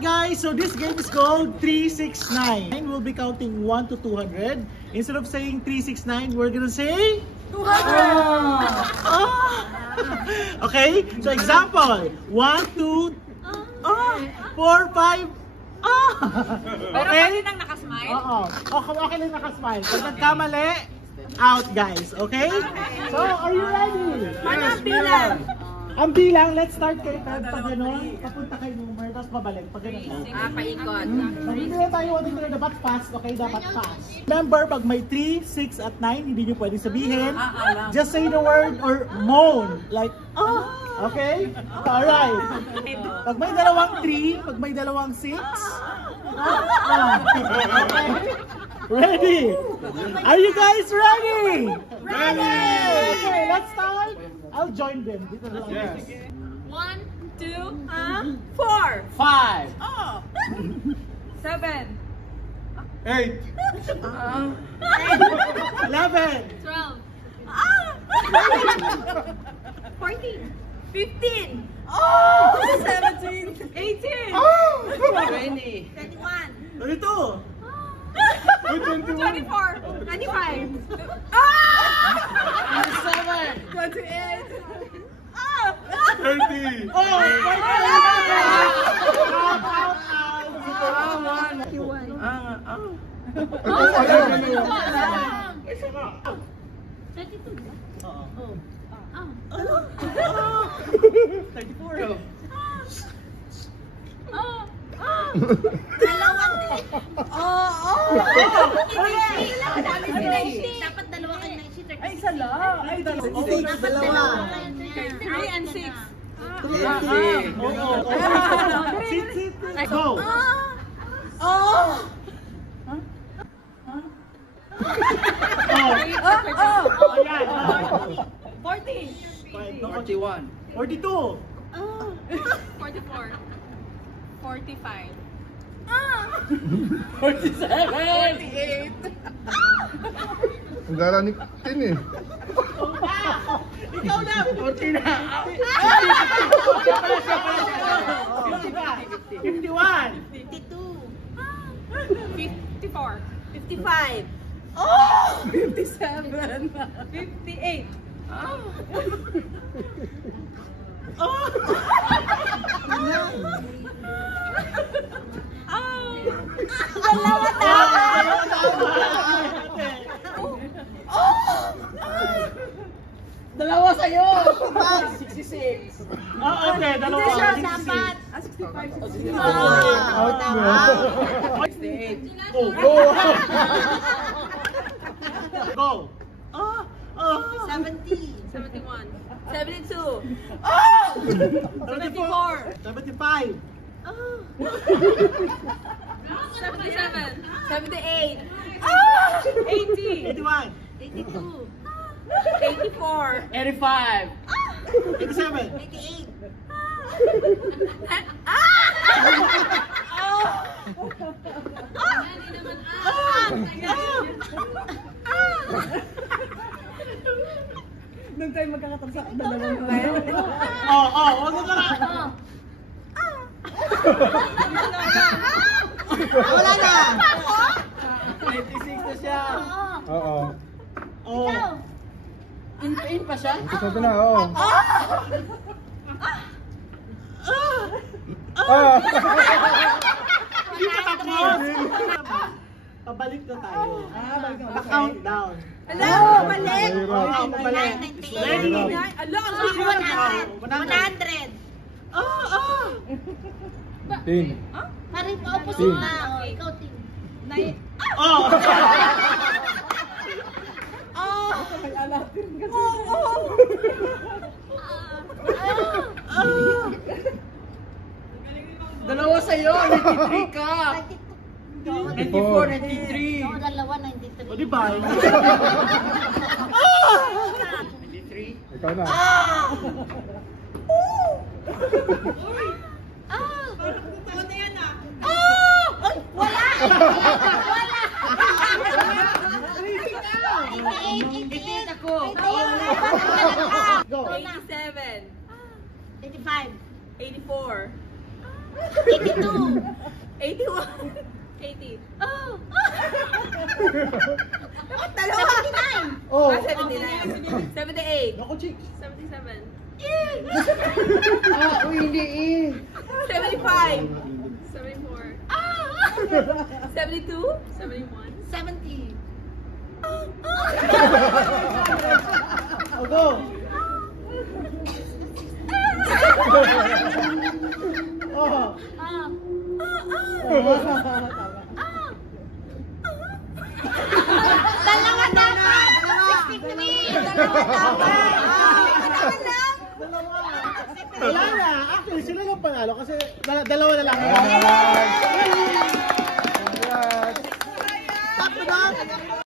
Alright guys, so this game is called 369. We'll be counting 1 to 200. Instead of saying 369, we're gonna say 200! Okay, so example, 1, 2, 4, 5, Pero pwede nang nakasmile? Oo. Okay lang nakasmile. Pag nagkamali, out guys. Okay? So, are you ready? Ano ang bilang? Ang bilang, let's start kay Ted. Pag gano'n, papunta kay number, tapos babalik. Pag gano'n. Paikot. Hindi tayo dito na dapat fast. Okay, dapat fast. Remember, pag may 3, 6, at 9, hindi nyo pwede sabihin. Just say the word or moan. Like, okay? Alright. Pag may dalawang 3, pag may dalawang 6, okay? Ready? Are you guys ready? Ready! Okay, let's start. I'll join them. Yes. 1, 2, 4. 5. 7. 8. 11. 12. 14. 15. 17. 18. 20. 21. 22. 24. 25. 27. 28. 30. Oh! Dapat dalawa kayo na isi. Ay, isa lang. Ay, Dalawa. 3 and 6. Sit. Go. Ayan. 40. 41. 42. 44. 45. 47. Ang gara ni Tin eh. Ikaw na. 40 na. 51. 52. 54. 55. 57. 58. Dalawa sa'yo. 66. Okay, dalawa. Hindi siya 66. dapat. 65. Out na. 68. Go. 70. 71. 72. 74. 75. 77. 78. 80. 81. 82. 84. 85. 87. 88. Nung tayo magkakatamsak, dalawang tayo. Wag mo na. Wala na. 96 na siya. Oo. Ikaw. In pa siya? Ito na, oo. Hindi pa tapos. Pabalik na tayo. Pa-count down. Hello, balik. Pabalik. Ready? Ala, ang 100. 10. Parang opposite na. Ikaw, Tim. Dalawa sa'yo, 93 ka. 94. 93. Ako dalawa, 93. O diba? 93. Ikaw na. Wala! Wala! 88 ako. Go. 87. 85. 84. 82. 81. 80. Oh. Dapat dalawa. 79. Oh. 79. 78. Ako, chicks. 77. Ah, uy, hindi eh. 75. 74. 72. 71. 70. Oh, go. Oh. Dalawa dapat. 63. Dalawa dapat. Wala na. Actually, sila lang panalo kasi dalawa na lang. Congrats! Sakto ba?